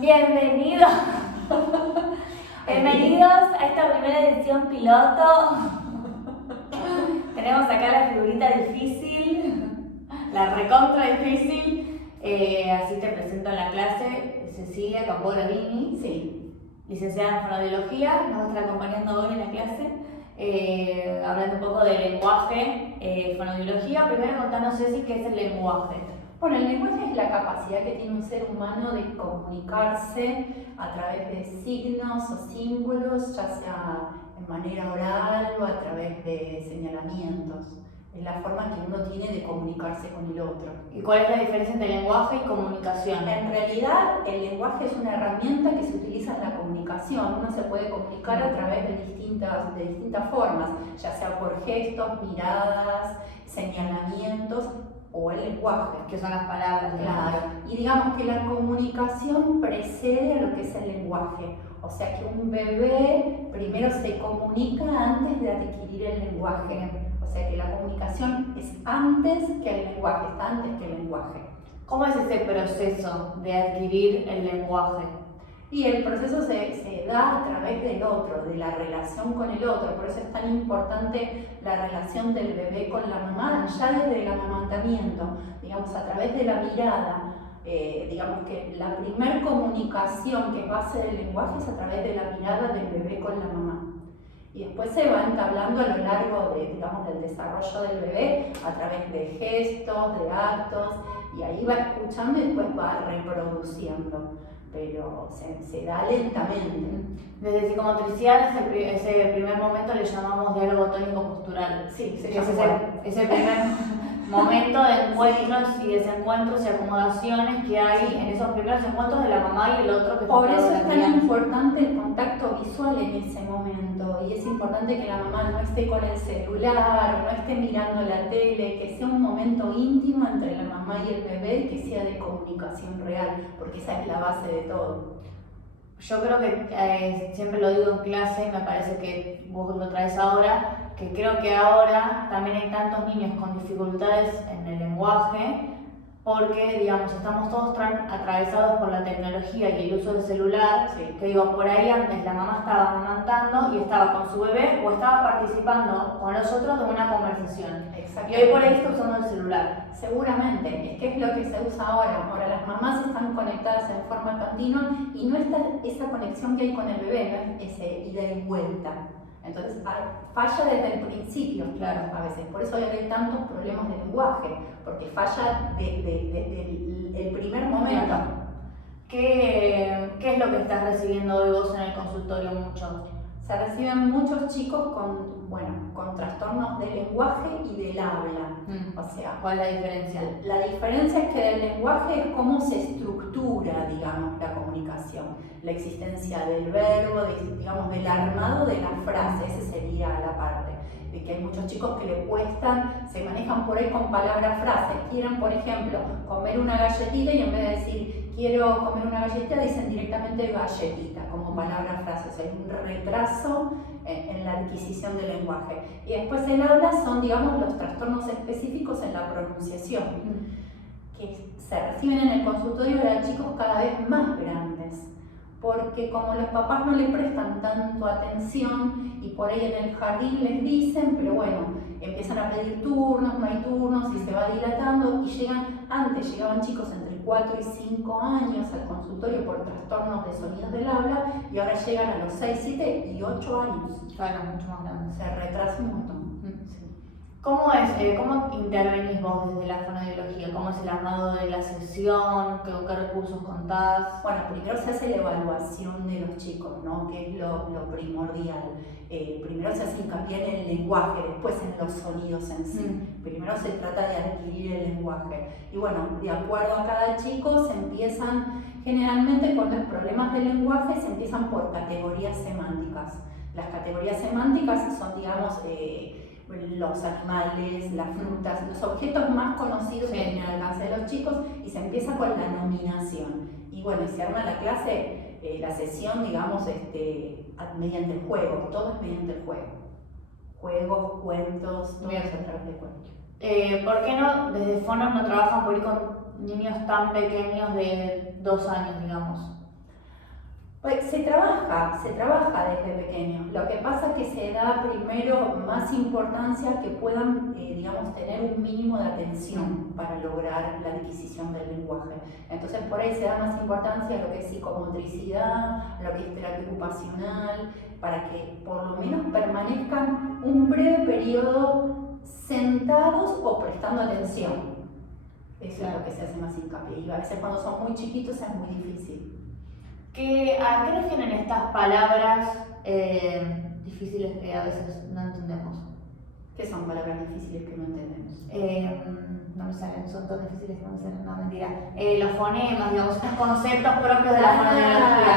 Bienvenidos. Bienvenidos a esta primera edición piloto. Tenemos acá la figurita difícil, la recontra difícil. Así te presento en la clase, Cecilia Capolavini, Sí. licenciada en fonoaudiología, nos va a estar acompañando hoy en la clase, hablando un poco de lenguaje, fonoaudiología. Primero contanos, Ceci, ¿qué es el lenguaje? Bueno, el lenguaje es la capacidad que tiene un ser humano de comunicarse a través de signos o símbolos, ya sea en manera oral o a través de señalamientos. Es la forma que uno tiene de comunicarse con el otro. ¿Y cuál es la diferencia entre lenguaje y comunicación? En realidad, el lenguaje es una herramienta que se utiliza en la comunicación. Uno se puede comunicar a través de distintas formas, ya sea por gestos, miradas, señalamientos o el lenguaje. Que son las palabras. Claro, y digamos que la comunicación precede a lo que es el lenguaje. O sea que un bebé primero se comunica antes de adquirir el lenguaje. O sea que la comunicación es antes que el lenguaje, está antes que el lenguaje. ¿Cómo es ese proceso de adquirir el lenguaje? Y el proceso se da a través del otro, de la relación con el otro. Por eso es tan importante la relación del bebé con la mamá, ya desde el amamantamiento, digamos, a través de la mirada. Digamos que la primer comunicación que es base del lenguaje es a través de la mirada del bebé con la mamá. Y después se va entablando a lo largo del desarrollo del bebé a través de gestos, de actos, y ahí va escuchando y después va reproduciendo. Pero se da lentamente. Desde psicomotricidad, ese primer momento le llamamos diálogo tónico-postural. Sí, se es llama ese primer momento de encuentros y desencuentros y acomodaciones que hay en esos primeros encuentros de la mamá y el otro que está. Por eso es tan importante el contacto visual en ese momento, y es importante que la mamá no esté con el celular o no esté mirando la tele, que sea un momento íntimo entre la mamá y el bebé y que sea de comunicación real, porque esa es la base de todo. Yo creo que siempre lo digo en clase, y me parece que vos lo traes ahora, que creo que ahora también hay tantos niños con dificultades en el lenguaje porque, digamos, estamos todos atravesados por la tecnología y el uso del celular, sí. Que digo, por ahí antes la mamá estaba amamantando y estaba con su bebé o estaba participando con los otros de una conversación. Y hoy por ahí está usando el celular. Seguramente, es que es lo que se usa ahora. Ahora las mamás están conectadas en forma continua y no está esa conexión que hay con el bebé, no es ese ida y vuelta. Entonces falla desde el principio, claro, a veces. Por eso hay tantos problemas de lenguaje, porque falla desde el primer momento. ¿Qué es lo que estás recibiendo hoy vos en el consultorio mucho? Se reciben muchos chicos con trastornos del lenguaje y del habla. O sea, ¿cuál es la diferencia? La diferencia es que el lenguaje es cómo se estructura, digamos, la comunicación. La existencia del verbo, digamos, del armado de la frase, esa sería la parte. De que hay muchos chicos que le cuestan, se manejan por ahí con palabras frases. Quieren, por ejemplo, comer una galletita y en vez de decir quiero comer una galletita, dicen directamente galletita, como palabra frase. O sea, hay un retraso en la adquisición del lenguaje. Y después el habla son, digamos, los trastornos específicos en la pronunciación, que se reciben en el consultorio de chicos cada vez más grandes. Porque como los papás no le prestan tanto atención y por ahí en el jardín les dicen, pero bueno, empiezan a pedir turnos, no hay turnos y se va dilatando y antes llegaban chicos entre 4 y 5 años al consultorio por trastornos de sonidos del habla y ahora llegan a los 6, 7 y 8 años. Claro, mucho más grande. Se retrasa un montón. ¿Cómo intervenís vos desde la fonoaudiología? ¿Cómo es el armado de la sesión? ¿Qué recursos contás? Bueno, primero se hace la evaluación de los chicos, ¿no? Que es lo primordial. Primero se hace hincapié en el lenguaje, después en los sonidos en sí. Primero se trata de adquirir el lenguaje. Y bueno, de acuerdo a cada chico se empiezan, generalmente con los problemas del lenguaje, se empiezan por categorías semánticas. Las categorías semánticas son, digamos, los animales, las frutas, los objetos más conocidos que tienen al alcance de los chicos, y se empieza con la nominación. Y bueno, y se arma la clase, la sesión, digamos, mediante el juego, todo es mediante el juego. Juegos, cuentos, todo es a través de cuentos. ¿Por qué no desde Fono no trabajan por ahí con niños tan pequeños de 2 años, digamos? Pues se trabaja desde pequeños. Lo que pasa es que se da primero más importancia a que puedan, digamos, tener un mínimo de atención para lograr la adquisición del lenguaje. Entonces por ahí se da más importancia a lo que es psicomotricidad, a lo que es terapia ocupacional, para que por lo menos permanezcan un breve periodo sentados o prestando atención. Eso es lo que se hace más hincapié. Y a veces cuando son muy chiquitos es muy difícil. ¿A qué refieren estas palabras difíciles que a veces no entendemos? ¿Qué son palabras difíciles que no entendemos? No me salen, son tan difíciles que no me salen, no, mentira. Los fonemas, digamos, estos conceptos propios de la fonología.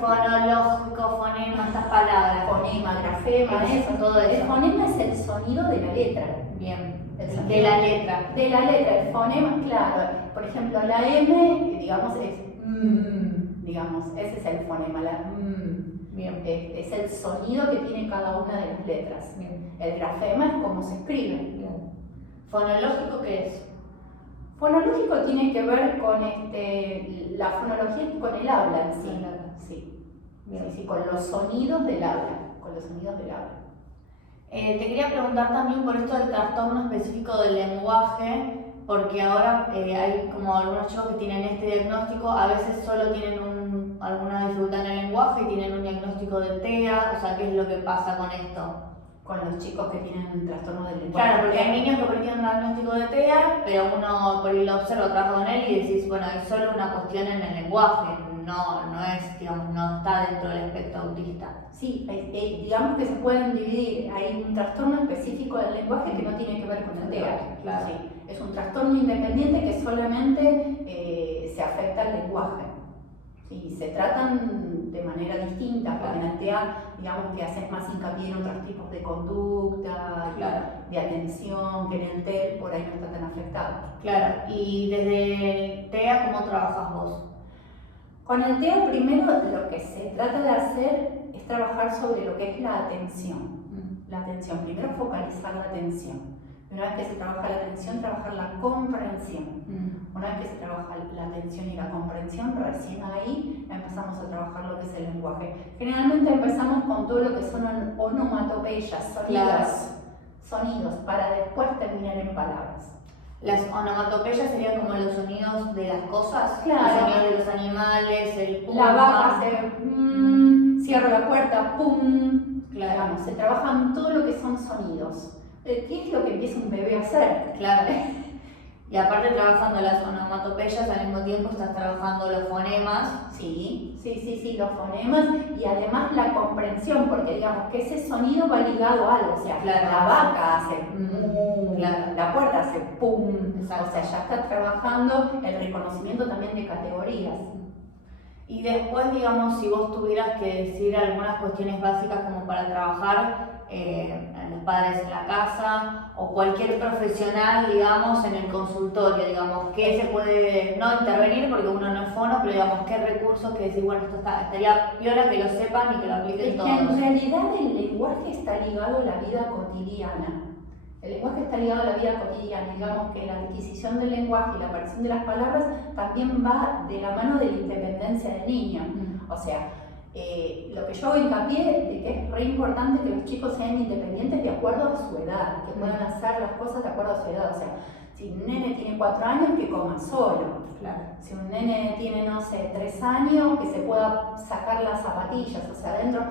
Fonológico, fonema, estas palabras. Fonema, grafema, eso, todo eso. El fonema es el sonido de la letra. Bien, de la letra. De la letra, el fonema, claro. Por ejemplo, la M, digamos, es digamos, ese es el fonema, la Bien. Es el sonido que tiene cada una de las letras. Bien. El grafema es cómo se escribe. Bien. ¿Fonológico qué es? Fonológico tiene que ver con la fonología, con el habla en sí. Sí. Sí, con los sonidos del habla. Con los sonidos del habla. Te quería preguntar también por esto del trastorno específico del lenguaje, porque ahora hay como algunos chicos que tienen este diagnóstico, a veces solo tienen alguna dificultad en el lenguaje y tienen un diagnóstico de TEA, o sea, ¿qué es lo que pasa con esto? Con los chicos que tienen un trastorno del lenguaje. Claro, porque hay niños que por ahí tienen un diagnóstico de TEA, pero uno por ahí lo observa, trabaja con él y decís, bueno, hay solo una cuestión en el lenguaje, no es, digamos, no está dentro del espectro autista. Sí, digamos que se pueden dividir, hay un trastorno específico del lenguaje que no tiene que ver con el TEA. Claro. Sí. Es un trastorno independiente que solamente se afecta al lenguaje. Sí, se tratan de manera distinta, porque en el TEA, digamos que haces más hincapié en otros tipos de conducta, claro, de atención, que en el TEA por ahí no está tan afectado. Claro, y desde el TEA, ¿cómo trabajas vos? Con el TEA primero lo que se trata de hacer es trabajar sobre lo que es la atención. La atención, primero focalizar la atención. Una vez que se trabaja la atención, trabajar la comprensión. Una vez que se trabaja la atención y la comprensión, recién ahí empezamos a trabajar lo que es el lenguaje. Generalmente empezamos con todo lo que son onomatopeyas, sonidos, para después terminar en palabras. Las onomatopeyas serían como los sonidos de las cosas, claro. Los sonidos de los animales, el pum. La vaca hace cierro la puerta, pum. Claro. Digamos, se trabajan todo lo que son sonidos. ¿Qué es lo que empieza un bebé a hacer? Claro. Y aparte trabajando las onomatopeyas, al mismo tiempo estás trabajando los fonemas. Sí, los fonemas y además la comprensión, porque digamos que ese sonido va ligado a algo, o sea, claro. La vaca hace claro. La puerta hace pum, exacto. O sea, ya está trabajando el reconocimiento también de categorías. Y después, digamos, si vos tuvieras que decir algunas cuestiones básicas como para trabajar en los padres en la casa o cualquier profesional, digamos, en el consultorio, digamos, ¿qué se puede, no intervenir porque uno no es fono, pero digamos, qué recursos que decir, bueno, esto estaría piola que lo sepan y que lo apliquen todos? En realidad el lenguaje está ligado a la vida cotidiana. El lenguaje está ligado a la vida cotidiana, digamos que la adquisición del lenguaje y la aparición de las palabras también va de la mano de la independencia del niño. O sea, lo que yo hago hincapié de que es re importante que los chicos sean independientes de acuerdo a su edad, que puedan hacer las cosas de acuerdo a su edad. O sea, si un nene tiene 4 años, que coma solo. Claro. Si un nene tiene, no sé, 3 años, que se pueda sacar las zapatillas, o sea, adentro,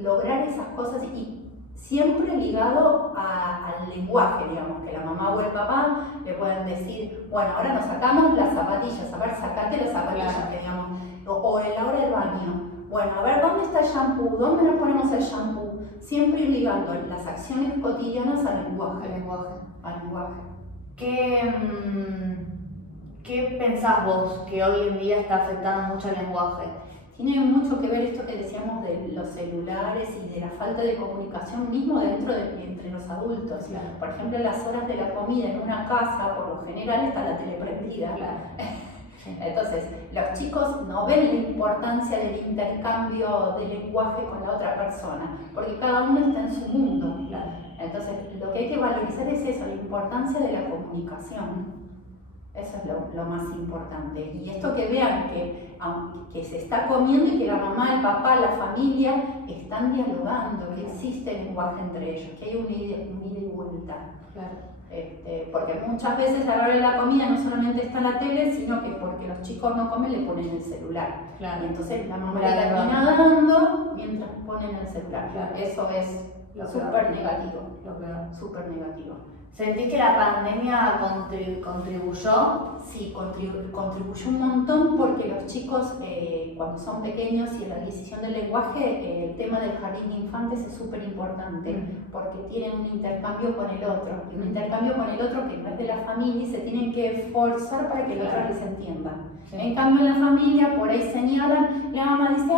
lograr esas cosas y siempre ligado al lenguaje, digamos, que la mamá o el papá le pueden decir, bueno, ahora nos sacamos las zapatillas, a ver, sacate las zapatillas, claro. digamos, o en la hora del baño, bueno, a ver, ¿dónde está el shampoo? ¿Dónde nos ponemos el shampoo? Siempre ligando las acciones cotidianas al lenguaje. Al lenguaje. ¿Qué pensás vos que hoy en día está afectando mucho el lenguaje? Tiene mucho que ver esto que decíamos de los celulares y de la falta de comunicación mismo entre los adultos. Claro. Por ejemplo, las horas de la comida en una casa, por lo general, está la tele prendida. Claro. Entonces, los chicos no ven la importancia del intercambio de lenguaje con la otra persona, porque cada uno está en su mundo. Claro. Entonces, lo que hay que valorizar es eso, la importancia de la comunicación. Eso es lo más importante. Y esto que vean que se está comiendo y que la mamá, el papá, la familia están dialogando, que existe lenguaje entre ellos, que hay un ida y vuelta. Claro. Porque muchas veces a la hora de la comida no solamente está la tele, sino que porque los chicos no comen le ponen el celular. Claro. Y entonces la mamá Claro, le termina dando mientras ponen el celular. Claro. Eso es Lo súper peor. negativo. Lo peor. Súper negativo. ¿Sentís que la pandemia contribuyó? Sí, contribuyó un montón porque los chicos cuando son pequeños y en la adquisición del lenguaje, el tema del jardín de infantes es súper importante porque tienen un intercambio con el otro. Y un intercambio con el otro que no es de la familia y se tienen que esforzar para que el otro les entienda. Sí. En cambio en la familia por ahí señalan, la mamá dice,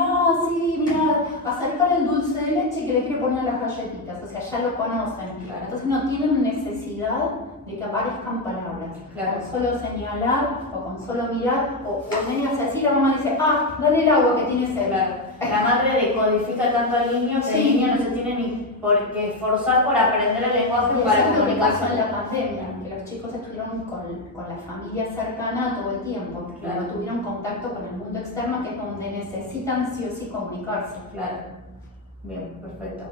sí, mira, acercar el dulce de leche que le quiero poner a las galletitas, o sea, ya lo conocen. Claro. Entonces no tienen necesidad de que aparezcan palabras. Claro. Con solo señalar o con solo mirar o medias así, la mamá dice, dale el agua que tiene sed. Claro. La madre decodifica tanto al niño que el niño no se tiene ni por qué esforzar por aprender el lenguaje para Eso es lo que pasó comunicarse. en la pandemia, que los chicos estuvieron con la familia cercana todo el tiempo, porque Claro. no tuvieron contacto con el mundo externo, que es donde necesitan sí o sí comunicarse. Claro. Bien, perfecto.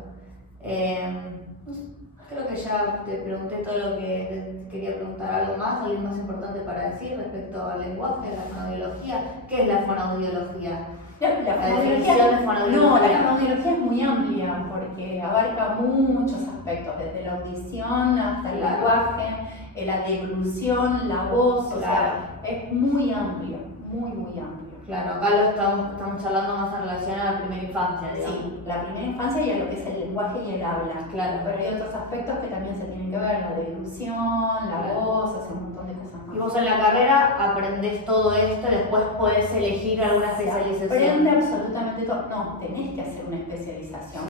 Creo que ya te pregunté todo lo que te quería preguntar. ¿Algo más? ¿Algo más importante para decir respecto al lenguaje, a la fonoaudiología? ¿Qué es la fonoaudiología? La definición de fonoaudiología. la fonoaudiología es muy amplia porque abarca muchos aspectos, desde la audición hasta el Claro. lenguaje, la deglución, la voz, o Claro. sea, es muy amplio, muy amplio. Claro, acá lo estamos charlando más en relación a la primera infancia, digamos. Sí, la primera infancia y a lo que es el lenguaje y el habla. Claro. Pero hay otros aspectos que también se tienen que ver, la deglución, la Claro. voz, o sea, un montón de cosas más. Y vos en la carrera aprendés todo esto, después podés elegir alguna Se especialización. aprende absolutamente todo. No, tenés que hacer una especialización.